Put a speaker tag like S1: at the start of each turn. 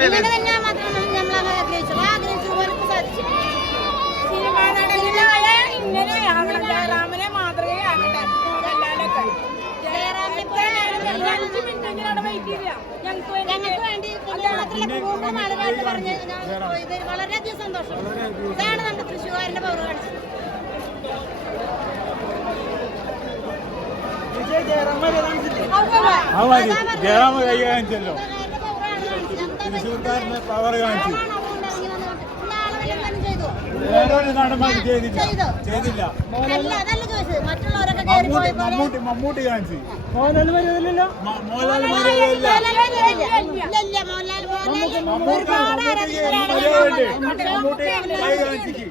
S1: ഇങ്ങനെ തന്നെ മാത്രം നമ്മൾ ആഗ്രഹിച്ചുള്ളൂ ആഗ്രഹിച്ചു പോലെ ഇപ്പൊ സാധിച്ചു
S2: ഇങ്ങനെ
S1: ഞാൻ ഇത് വളരെയധികം സന്തോഷം. ഇതാണ് നമ്മുടെ കാണിച്ചത്.
S3: ജയറാമ കൈ കാണിച്ചല്ലോ. തൃശ്ശൂർക്കാരന്റെ പവർ കാണിച്ചു. മമ്മൂട്ടി മമ്മൂട്ടി കാണിച്ചു. മോഹൻലാൽ മര്യാദയില്ലല്ലോ മോഹൻലാൽ മര്യാദയില്ല മമ്മൂട്ടി. മമ്മൂട്ടി കൈ കാണിച്ചിക്ക്